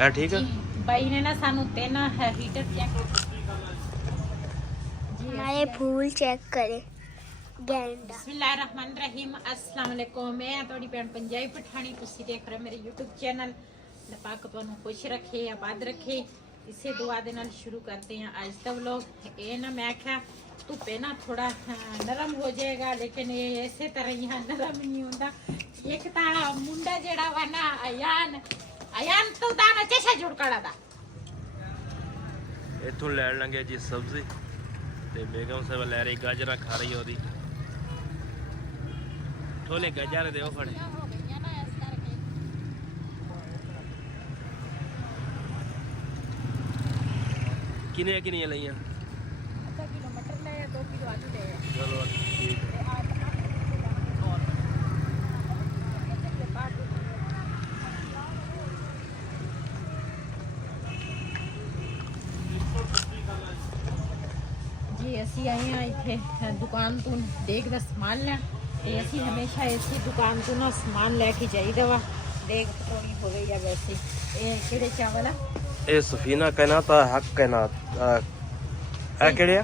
ਇਹ ਠੀਕ ਹੈ ਬਾਈ ਨੇ ਨਾ ਸਾਨੂੰ 3 ਹੀਟਰ ਚੈੱਕ हमारे फूल चेक करे गेंदा। बिस्मिल्लाहिर्रहमानिर्रहीम अस्सलाम वालेकुम। मैं थोड़ी भैन पंजाबी पठानी, तुसी देख रहे मेरे यूट्यूब चैनल। पाक तुहानू खुश रखे, आबाद रखे। इसे दुआ दे नाल शुरू करते हैं आज का व्लॉग। ये ना मैं क्या धुप्पे ना थोड़ा नरम हो जाएगा, लेकिन ये इसे तरह ही नरम नहीं होता। एक ता मुंडा जेड़ा वा ना अयान तो दाना चेशा जुड़ कड़ा दा इथों लैन लगे जी सब्जी ते बेगम साहब लै रही गाजर खा रही होदी ठोले गाजर दे फड़े किने किने लईया आधा किलो मटर ले 2 किलो आलू ले। चलो ठीक है। जी असी आए हैं इतने दुकान तो देख दा समान लें ते असी हमेशा इसी दुकान तो ना समान लेके जाइदा वा। देख पकौड़ी हो गई है वैसे ये केड़े चावल है ए सफीना कहना था हक कहना ए केड़े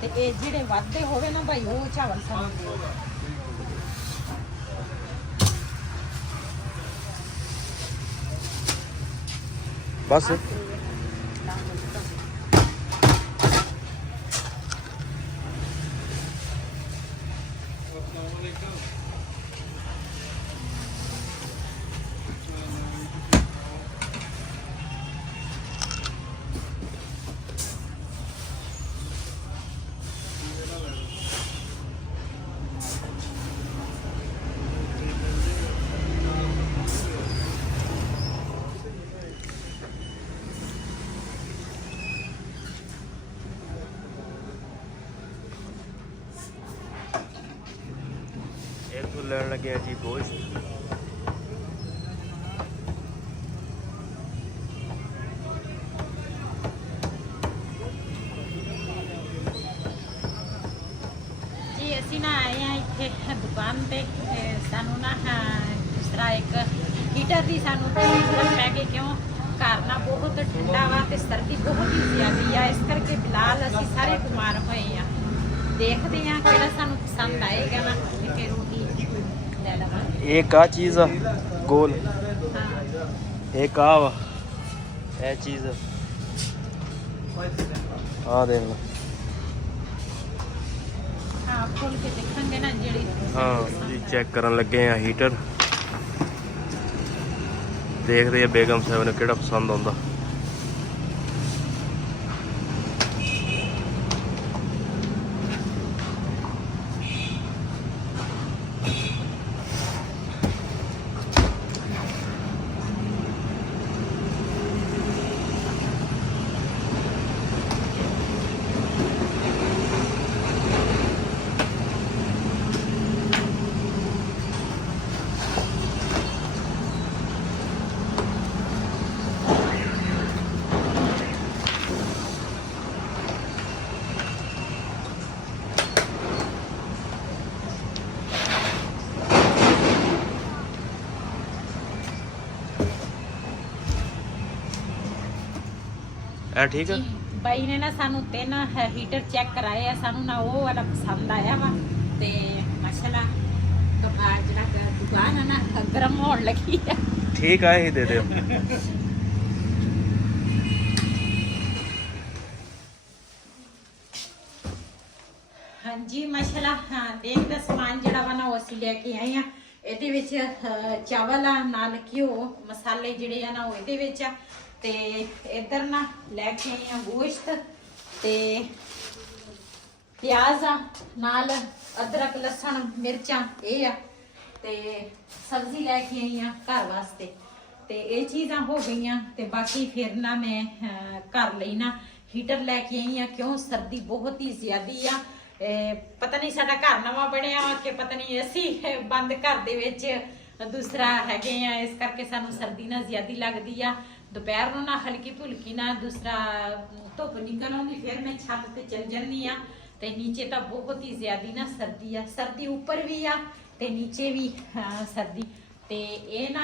ते ये जेड़े वादे होवे ना भाई वो चावल सानू दिओ। बस इथों लैन लगे जी गोश्त जी असी ना आए हैं इतने दुकान पे सानू ना दूसरा एक हीटर की सानू जरूरत पै गई। क्यों घर ना बहुत ठंडा वा ते सर्दी बहुत ही ज्यादा है, इस करके फिलहाल असी सारे बीमार हुए हैं। देखते हैं किहड़ा सानू पसंद आएगा ना फिर रोटी ले लवांगे। एक आ चीज आ गोल हाँ एक आ वा ए चीज आ देख लो हाँ खोल के देखेंगे ना जेड़ी हाँ जी चेक करन लगे हैं हीटर। देखते हैं बेगम साहब ने केड़ा पसंद आंदा। ए ठीक है ਬਾਈ ਨੇ ਨਾ ਸਾਨੂੰ 3 ਹੀਟਰ ਚੈੱਕ ਕਰਾਏ ਆ। ਸਾਨੂੰ ਨਾ ਉਹ ਵਾਲਾ ਪਸੰਦ ਆਇਆ ਵਾ ਤੇ ਮਾਸ਼ਾਅੱਲਾ ਜਿਹੜਾ ਦੁਕਾਨ ਹੈ ਨਾ ਗਰਮ ਹੋਣ ਲੱਗੀ ਆ। ठीक है ही दे दे ਹਾਂਜੀ ਮਾਸ਼ਾਅੱਲਾ ਹਾਂ ਦੇਖ ਦਾ ਸਮਾਨ ਜਿਹੜਾ ਵਾ ਨਾ ਉਹ ਅਸੀਂ ਲੈ ਕੇ ਆਏ ਆ। ਇਹਦੇ ਵਿੱਚ ਚਾਵਲ ਆ ਨਾਲ ਘਿਓ ਮਸਾਲੇ ਜਿਹੜੇ ਆ ਨਾ ਉਹ ਇਹਦੇ ਵਿੱਚ ਆ ਤੇ ਇਧਰ ਨਾ ਲੈ ਕੇ ਆਏ ਆ ਗੋਸ਼ਤ ਤੇ ਪਿਆਜ਼ ਆ ਨਾਲ ਅਦਰਕ ਲਸਣ ਮਿਰਚਾਂ ਇਹ ਆ ਤੇ ਸਬਜ਼ੀ ਲੈ ਕੇ ਆਈ ਆ ਘਰ ਵਾਸਤੇ। ਤੇ ਇਹ ਚੀਜ਼ਾਂ ਹੋ ਗਈਆਂ ਤੇ ਬਾਕੀ ਫਿਰ ਨਾ ਮੈਂ ਘਰ ਲਈ ਨਾ ਹੀਟਰ ਲੈ ਕੇ ਆਈ ਆ। ਕਿਉਂ ਸਰਦੀ ਬਹੁਤ ਹੀ ਜ਼ਿਆਦੀ ਆ। ਪਤਾ ਨਹੀਂ ਸਾਡਾ ਘਰ ਨਵਾਂ ਬਣਿਆ ਕਿ ਪਤਾ ਨਹੀਂ ਅਸੀਂ ਬੰਦ ਘਰ ਦੇ ਵਿੱਚ दूसरा है इस करके सानू सर्दी ना ज्यादा लगती आ। दोपहर ना हल्की फुल्की ना दूसरा धुप निकल आती फिर मैं छत ते चल जानी आ ते नीचे तो बहुत ही ज्यादा ना सर्दी आ। सर्दी ऊपर भी आ ते नीचे भी सर्दी ਤੇ ਇਹ ਨਾ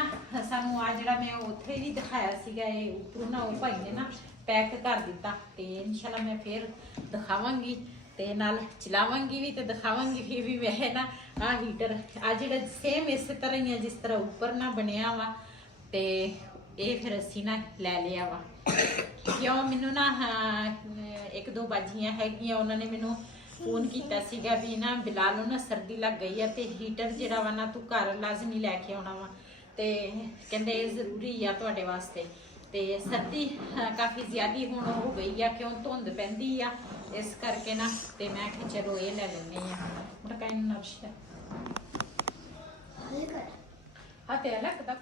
ਸਾਨੂੰ ਆ ਜਿਹੜਾ ਮੈਂ ਉੱਥੇ ਵੀ ਦਿਖਾਇਆ ਸੀਗਾ, ਇਹ ਉੱਪਰੋਂ ਨਾ ਉਹ ਭਾਈ ਨੇ ਨਾ ਪੈਕ ਕਰ ਦਿੱਤਾ। ਤੇ ਇਨਸ਼ਾਅੱਲਾ ਮੈਂ ਫਿਰ ਦਿਖਾਵਾਂਗੀ ਤੇ ਨਾਲ ਚਲਾਵਾਂਗੀ ਵੀ ਤੇ ਦਿਖਾਵਾਂਗੀ ਵੀ ਮੈਂ ਨਾ ਆ ਹੀਟਰ ਆ ਜਿਹੜਾ ਸੇਮ ਇਸੇ ਤਰ੍ਹਾਂ ਹੀ ਆ ਜਿਸ ਤਰ੍ਹਾਂ ਉੱਪਰ ਨਾ ਬਣਿਆ ਵਾ। ਤੇ ਇਹ ਫਿਰ ਅਸੀਂ ਨਾ ਲੈ ਲਿਆ ਵਾ ਕਿਉਂ ਮੈਨੂੰ ਨਾ ਇੱਕ ਦੋ ਬਾਜੀਆਂ ਹੈਗੀਆਂ, ਉਹਨਾਂ ਨੇ ਮੈਨੂੰ ਫੋਨ ਕੀਤਾ ਸੀਗਾ ਵੀ ਨਾ ਬਿਲਾਲ ਨੂੰ ਨਾ ਸਰਦੀ ਲੱਗ ਗਈ ਆ ਤੇ ਹੀਟਰ ਜਿਹੜਾ ਵਾ ਨਾ ਤੂੰ ਘਰ ਲਾਜ਼ਮੀ ਲੈ ਕੇ ਆਉਣਾ ਵਾ। ਤੇ ਕਹਿੰਦੇ ਇਹ ਜ਼ਰੂਰੀ ਆ ਤੁਹਾਡੇ ਵਾਸਤੇ। ਤੇ ਸਰਦੀ ਕਾਫੀ ਜ਼ਿਆਦੀ ਹੁਣ ਹੋ ਗਈ ਆ, ਕਿਉਂ ਧੁੰਦ ਪੈਂਦੀ ਆ, ਇਸ ਕਰਕੇ ਨਾ ਤੇ ਮੈਂ ਕਿਹਾ ਚਲੋ ਇਹ ਲੈ ਲੈਂਦੇ ਆ। ਮਟਕਾਈ ਨਰਸ਼ਾ ਹਾਂ ਤੇ ਲੱਗਦਾ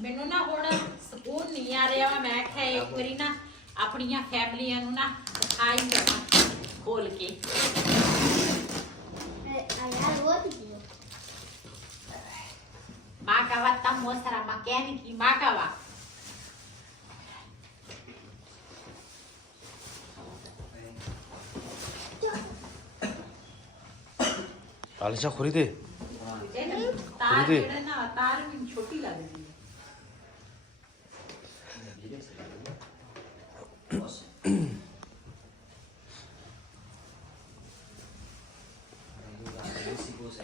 ਮੈਨੂੰ ਨਾ ਹੁਣ ਸਕੂਨ ਨਹੀਂ ਆ ਰਿਹਾ ਵਾ। ਮੈਂ ਕਿਹਾ ਇੱਕ ਵਾਰੀ ਨਾ ਆਪਣੀਆਂ ਫੈਮਲੀਆਂ ਨੂੰ ਨਾ ਦਿਖਾਈ ਲਵਾਂ ਖੋਲ ਕੇ। Makawa estamos para mecânica e Makawa. Alisha खुरी दे तार जेड़ा ना तार भी छोटी लगदी है।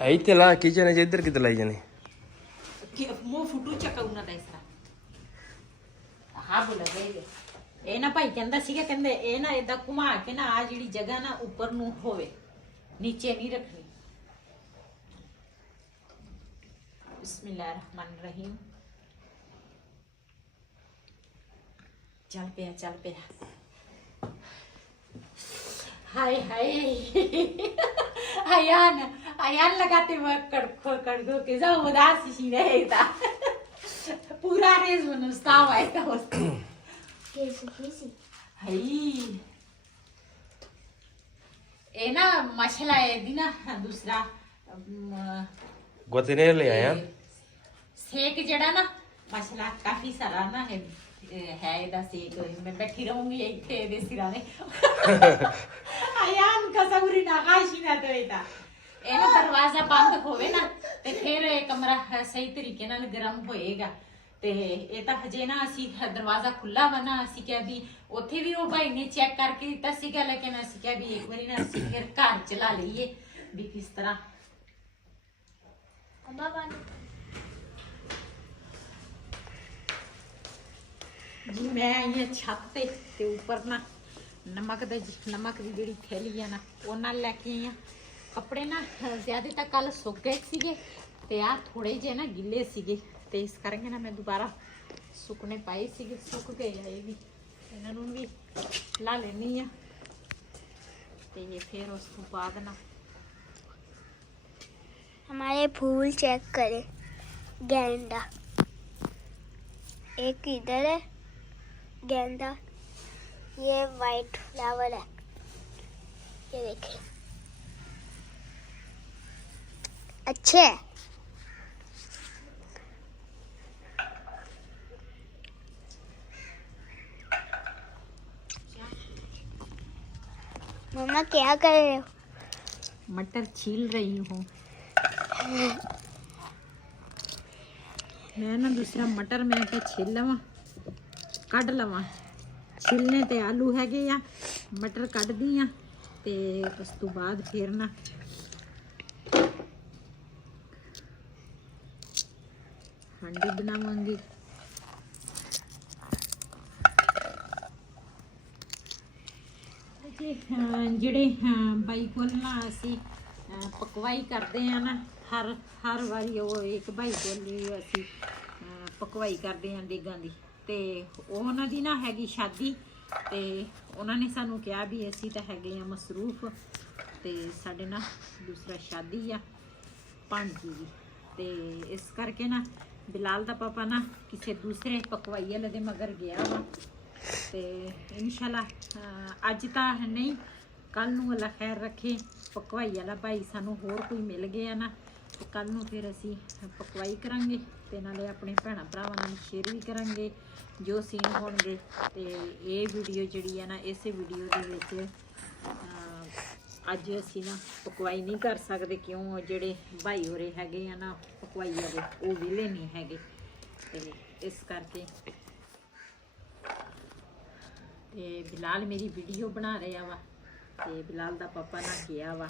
आई तेला किचन है इधर किधर लाई जाने कि मो फुटू ਚੱਕਾ ਉਹਨਾਂ ਦਾ ਇਸਰਾ ਹਾਂ ਬੋਲ ਗਏ। ਇਹ ਨਾ ਭਾਈ ਕਹਿੰਦਾ ਸੀਗਾ, ਕਹਿੰਦੇ ਇਹ ਨਾ ਇਦਾਂ ਘੁਮਾ ਕੇ ਨਾ ਆ ਜਿਹੜੀ ਜਗ੍ਹਾ ਨਾ ਉੱਪਰ ਨੂੰ ਹੋਵੇ, ਨੀਚੇ ਨਹੀਂ ਰੱਖਣੀ। ਬਿਸਮਿਲ੍ਲਾਹਿਰ ਰਹਿਮਾਨਿਰ ਰਹੀਮ। ਚੱਲ ਪਿਆ हाय हाय अयान लगाते वक्त कड़को के जा उदास सी रहेगा पूरा रेस बनस्ता आएगा उसको हाय ए ना मसला है दी ना दूसरा गोतने ले आया सेक जड़ा ना मसला काफी सारा ना है ਇਹਦਾ ਸੇਕ ਮੈਂ ਬੈਠੀ ਰਹੂੰਗੀ ਇੱਥੇ ਇਹਦੇ ਸਿਰਾਂ ਦੇ ਆਇਆਨ ਕਸੂਰੀ ਨਾ ਖਾਸ਼ੀ ਨਾ ਤੋਇਦਾ। ਇਹ ਨਾ ਦਰਵਾਜ਼ਾ ਬੰਦ ਹੋਵੇ ਨਾ ਤੇ ਫਿਰ ਇਹ ਕਮਰਾ ਸਹੀ ਤਰੀਕੇ ਨਾਲ ਗਰਮ ਹੋਏਗਾ। ਤੇ ਇਹ ਤਾਂ ਹਜੇ ਨਾ ਅਸੀਂ ਦਰਵਾਜ਼ਾ ਖੁੱਲਾ ਵਾ ਨਾ, ਅਸੀਂ ਕਿਹਾ ਵੀ ਉੱਥੇ ਵੀ ਉਹ ਭਾਈ ਨੇ ਚੈੱਕ ਕਰਕੇ ਦਿੱਤਾ ਸੀਗਾ, ਲੇਕਿਨ ਅਸੀਂ ਕਿਹਾ ਵੀ ਇੱਕ ਵਾਰੀ ਨਾ ਅਸੀਂ ਫਿਰ ਘਰ ਚਲਾ ਲਈਏ ਵੀ ਕਿਸ ਤਰ੍ਹਾਂ। जी मैं आई हाँ छत ते उपर ना नमक की जी थैली है ना वो लैके आई हाँ। कपड़े ना ज्यादा तक कल सुक गए सीगे ते आ थोड़े जे ना गिले सीगे ते इस करके ना मैं दोबारा सुकने पाए सीगे, सुक गए है ये भी, इन्हों भी ला लेनी है। ते फिर उस तो बाद ना हमारे फूल चेक करें। गेंदा एक इधर है, गेंदा ये वाइट फ्लावर है, ये देखें अच्छे है। मम्मा क्या कर रहे हो? मटर छील रही हूँ मैं ना दूसरा मटर मैं क्या छील लवा ਕੱਢ ਲਵਾਂ। ਛਿਲਨੇ ਤੇ ਆਲੂ ਹੈਗੇ ਆ, ਮਟਰ ਕੱਢਦੀ ਆ ਤੇ ਉਸ ਤੋਂ ਬਾਅਦ ਫਿਰ ਨਾ ਹਾਂਡੀ ਬਣਾਵਾਂਗੀ। ਜਿਹੜੇ ਬਾਈ ਕੋਲ ਨਾ ਅਸੀਂ ਪਕਵਾਈ ਕਰਦੇ ਆ ਨਾ ਹਰ ਵਾਰੀ ਉਹ ਇੱਕ ਬਾਈ ਕੋਲ ਹੀ ਅਸੀਂ ਪਕਵਾਈ ਕਰਦੇ ਆ ਡੇਗਾਂ ਦੀ। ਤੇ ਉਹਨਾਂ ਦੀ ਨਾ ਹੈਗੀ ਸ਼ਾਦੀ ਤੇ ਉਹਨਾਂ ਨੇ ਸਾਨੂੰ ਕਿਹਾ ਵੀ ਅਸੀਂ ਤਾਂ ਹੈਗੇ ਆ ਮਸਰੂਫ ਤੇ ਸਾਡੇ ਨਾ ਦੂਸਰਾ ਸ਼ਾਦੀ ਆ ਭਾਂਜੀ ਦੀ। ਤੇ ਇਸ ਕਰਕੇ ਨਾ ਬਿਲਾਲ ਦਾ ਪਾਪਾ ਨਾ ਕਿਸੇ ਦੂਸਰੇ ਪਕਵਾਈ ਵਾਲੇ ਦੇ ਮਗਰ ਗਿਆ ਵਾ। ਤੇ ਇਨਸ਼ਾਅੱਲਾ ਅੱਜ ਤਾਂ ਨਹੀਂ, ਕੱਲ ਨੂੰ ਅੱਲਾ ਖੈਰ ਰੱਖੇ ਪਕਵਾਈ ਵਾਲਾ ਭਾਈ ਸਾਨੂੰ ਹੋਰ ਕੋਈ ਮਿਲ ਗਿਆ ਨਾ ਤੇ ਕੱਲ ਨੂੰ ਫਿਰ ਅਸੀਂ ਪਕਵਾਈ ਕਰਾਂਗੇ ਤੇ ਨਾਲੇ ਆਪਣੇ ਭੈਣਾਂ ਭਰਾਵਾਂ ਨਾਲ ਸ਼ੇਅਰ ਵੀ ਕਰਾਂਗੇ ਜੋ ਸੀਨ ਹੋਣਗੇ। ਤੇ ਇਹ ਵੀਡੀਓ ਜਿਹੜੀ ਆ ਨਾ ਇਸੇ ਵੀਡੀਓ ਦੇ ਵਿੱਚ ਅੱਜ ਅਸੀਂ ਨਾ ਪਕਵਾਈ ਨਹੀਂ ਕਰ ਸਕਦੇ, ਕਿਉਂ ਜਿਹੜੇ ਭਾਈ ਹੋਰੇ ਹੈਗੇ ਆ ਨਾ ਪਕਵਾਈ ਜਾਵੇ, ਉਹ ਵਿਹਲੇ ਨਹੀਂ ਹੈਗੇ। ਤੇ ਇਸ ਕਰਕੇ ਤੇ ਬਿਲਾਲ ਮੇਰੀ ਵੀਡੀਓ ਬਣਾ ਰਿਹਾ ਵਾ ਤੇ ਬਿਲਾਲ ਦਾ ਪਾਪਾ ਨਾ ਗਿਆ ਵਾ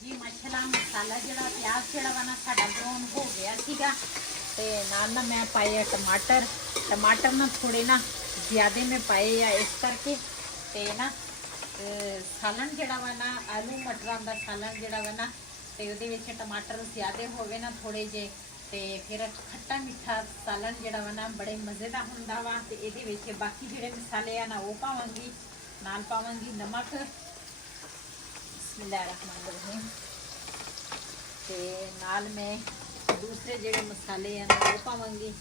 ਜੀ। ਮਾਸ਼ਾਅੱਲਾ ਮਸਾਲਾ ਜਿਹੜਾ ਪਿਆਜ਼ ਜਿਹੜਾ ਵਾ ਨਾ ਸਾਡਾ ਬਰਾਊਨ ਹੋ ਗਿਆ ਸੀਗਾ ਤੇ ਨਾਲ ਨਾ ਮੈਂ ਪਾਏ ਆ ਟਮਾਟਰ ਨਾ ਥੋੜੇ ਨਾ ਜ਼ਿਆਦੇ ਮੈਂ ਪਾਏ ਆ ਇਸ ਕਰਕੇ। ਤੇ ਨਾ ਸਾਲਣ ਜਿਹੜਾ ਵਾ ਨਾ ਆਲੂ ਮਟਰਾਂ ਦਾ ਸਾਲਣ ਜਿਹੜਾ ਵਾ ਨਾ ਤੇ ਉਹਦੇ ਵਿੱਚ ਟਮਾਟਰ ਜ਼ਿਆਦੇ ਹੋਵੇ ਨਾ ਥੋੜੇ ਜੇ ਤੇ ਫਿਰ ਖੱਟਾ ਮਿੱਠਾ ਸਾਲਣ ਜਿਹੜਾ ਵਾ ਨਾ ਬੜੇ ਮਜ਼ੇ ਦਾ ਹੁੰਦਾ ਵਾ। ਤੇ ਇਹਦੇ ਵਿੱਚ ਬਾਕੀ ਜਿਹੜੇ ਮਸਾਲੇ ਆ ਨਾ ਉਹ ਪਾਵਾਂਗੀ, ਨਾਲ ਪਾਵਾਂਗੀ ਨਮਕ, ਬਿਸਮਿल्लाहिर्रहमानिर्रहीम, ਤੇ ਨਾਲ ਮੈਂ ਦੂਸਰੇ ਜਿਹੜੇ ਮਸਾਲੇ ਆ ਨਾ ਉਹ ਪਾਵਾਂਗੀ।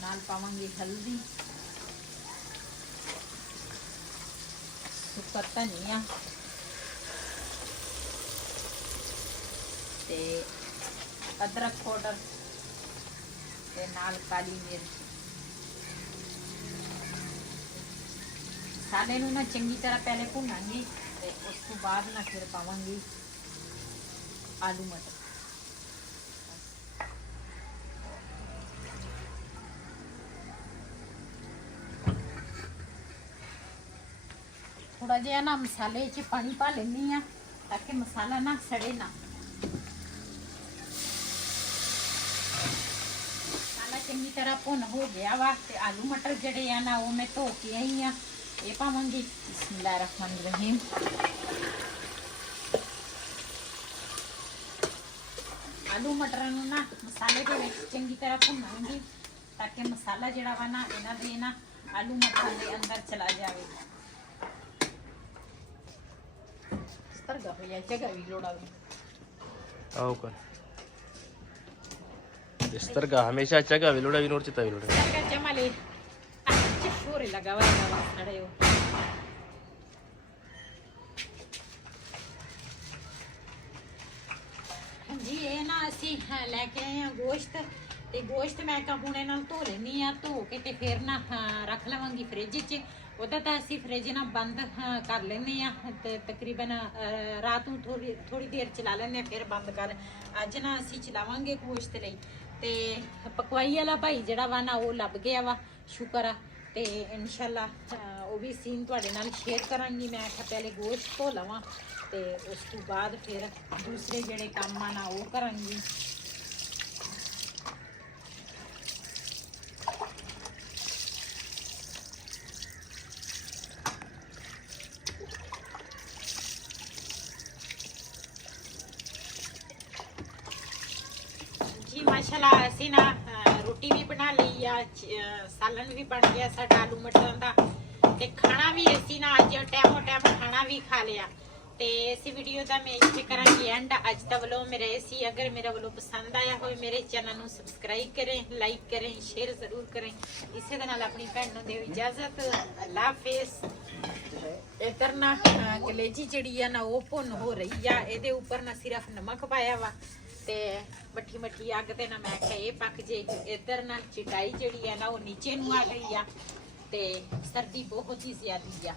ਨਾਲ ਪਾਵਾਂਗੀ ਹਲਦੀ, ਸੁੱਕਾ ਧਨੀਆ ਤੇ ਅਦਰਕ ਪਾਊਡਰ ਤੇ ਨਾਲ ਕਾਲੀ ਮਿਰਚ। ਮਸਾਲੇ ਨੂੰ ਨਾ ਚੰਗੀ ਤਰ੍ਹਾਂ ਪਹਿਲੇ ਭੁੰਨਾਂਗੀ ਤੇ ਉਸ ਤੋਂ ਬਾਅਦ ਨਾ ਫਿਰ ਪਾਵਾਂਗੀ ਆਲੂ ਮਟਰ। ਥੋੜਾ ਜਿਹਾ ਨਾ ਮਸਾਲੇ 'ਚ ਪਾਣੀ ਪਾ ਲੈਂਦੀ ਆ ਤਾਂ ਕਿ ਮਸਾਲਾ ਨਾ ਸੜੇ ਨਾ। ਮਸਾਲਾ ਚੰਗੀ ਤਰ੍ਹਾਂ ਭੁੰਨ ਹੋ ਗਿਆ ਵਾ ਤੇ ਆਲੂ ਮਟਰ ਜਿਹੜੇ ਆ ਨਾ ਉਹ ਮੈਂ ਧੋ ਕੇ ਆਈ ਆ, ਇਹ ਪਾਵਾਂਗੀ। ਬਿਸਮਿल्लाहिर्रहमानिर्रहीम। ਆਲੂ ਮਟਰਾਂ ਨੂੰ ਨਾ ਮਸਾਲੇ ਦੇ ਵਿੱਚ ਚੰਗੀ ਤਰ੍ਹਾਂ ਭੁੰਨਾਂਗੀ ਤਾਂ ਕਿ ਮਸਾਲਾ ਜਿਹੜਾ ਵਾ ਨਾ ਇਹਨਾਂ ਦੇ ਨਾ ਆਲੂ ਮਟਰਾਂ ਦੇ ਅੰਦਰ ਚਲਾ ਜਾਵੇ। ਤਰਗਾ ਹੋਇਆ ਜਗ੍ਹਾ ਵੀ ਲੋੜਾ ਵੀ आओ कर बिस्तर का हमेशा अच्छा का विलोड़ा विनोर चिता विलोड़ा का जमाले अच्छे शोरे लगा हुआ है खड़े हो। जी ये ना ਅਸੀਂ ਲੈ ਕੇ ਆਏ ਆ ਗੋਸ਼ਤ ਤੇ ਗੋਸ਼ਤ ਮੈਂ ਕਾ ਹੁਣੇ ਨਾਲ ਧੋ ਲੈਣੀ ਆ, ਧੋ ਕੇ ਤੇ ਫਿਰ ਨਾ ਰੱਖ ਲਵਾਂਗੀ ਫ੍ਰਿਜ 'ਚ। ਉਹਦਾ ਤਾਂ ਅਸੀਂ ਫ੍ਰਿਜ ਨਾਲ ਬੰਦ ਕਰ ਲੈਂਦੇ ਆ ਤੇ ਤਕਰੀਬਨ ਰਾਤ ਨੂੰ ਥੋੜੀ ਦੇਰ ਚਲਾ ਲੈਂਦੇ ਆ ਫਿਰ ਬੰਦ ਕਰ। ਅੱਜ ਨਾ ਅਸੀਂ ਚਲਾਵਾਂਗੇ ਗੋਸ਼ਤ ਲਈ। ਤੇ ਪਕਵਾਈ ਵਾਲਾ ਭਾਈ ਜਿਹੜਾ ਵਾ ਨਾ ਉਹ ਲੱਭ ਗਿਆ ਵਾ, ਸ਼ੁਕਰ ਆ। ਤੇ ਇਨਸ਼ਾਅੱਲਾ ਉਹ ਵੀ ਸੀਨ ਤੁਹਾਡੇ ਨਾਲ ਸ਼ੇਅਰ ਕਰਾਂਗੀ। ਮੈਂ ਆਖਿਆ ਪਹਿਲੇ ਗੋਸ਼ਤ ਧੋ ਲਵਾਂ ਤੇ ਉਸ ਤੋਂ ਬਾਅਦ ਫਿਰ ਦੂਸਰੇ ਜਿਹੜੇ ਕੰਮ ਆ ਨਾ ਉਹ ਕਰਾਂਗੀ। जी माशाल्लाह ਅਸੀਂ ਨਾ ਰੋਟੀ ਵੀ ਬਣਾ ਲਈ ਆ, ਸਾਲਨ ਵੀ ਬਣ ਗਿਆ ਸਾਡਾ ਆਲੂ ਮਟਰਾਂ ਦਾ ਤੇ ਖਾਣਾ ਵੀ ਅਸੀਂ ਨਾ ਅੱਜ ਟਾਈਮੋ ਟਾਈਮ ਖਾਣਾ ਵੀ ਖਾ ਲਿਆ। ਤੇ ਇਸ ਵੀਡੀਓ ਦਾ ਮੈਂ ਇੱਥੇ ਕਰਾਂਗੀ ਐਂਡ। ਅੱਜ ਦਾ ਵਲੋਗ ਮੇਰਾ ਸੀ। ਅਗਰ ਮੇਰਾ ਵਲੋਗ ਪਸੰਦ ਆਇਆ ਹੋਵੇ ਮੇਰੇ ਚੈਨਲ ਨੂੰ ਸਬਸਕ੍ਰਾਈਬ ਕरें, ਲਾਈਕ करें, ਸ਼ੇਅਰ ਜ਼ਰੂਰ ਕरें। ਇਸੇ ਦੇ ਨਾਲ ਆਪਣੀ ਭੈਣ ਨੂੰ ਦਿਓ ਇਜਾਜ਼ਤ। ਅੱਲਾ ਹਾਫਿਜ਼। ਇਧਰ ਨਾ ਕਲੇਜੀ ਜਿਹੜੀ ਆ ਨਾ ਉਹ ਭੁੰਨ ਹੋ ਰਹੀ ਆ, ਇਹਦੇ ਉੱਪਰ ਨਾ ਸਿਰਫ ਨਮਕ ਪਾਇਆ ਵਾ ਤੇ ਮੱਠੀ ਮੱਠੀ ਅੱਗ ਤੇ ਨਾ ਮੈਂ ਕਿਹਾ ਇਹ ਪੱਕ ਜੇ। ਇਧਰ ਨਾ ਚਟਾਈ ਜਿਹੜੀ ਆ ਨਾ ਉਹ ਨੀਚੇ ਨੂੰ ਆ ਗਈ ਆ ਤੇ ਸਰਦੀ ਬਹੁਤ ਹੀ ਜ਼ਿਆਦੀ ਆ।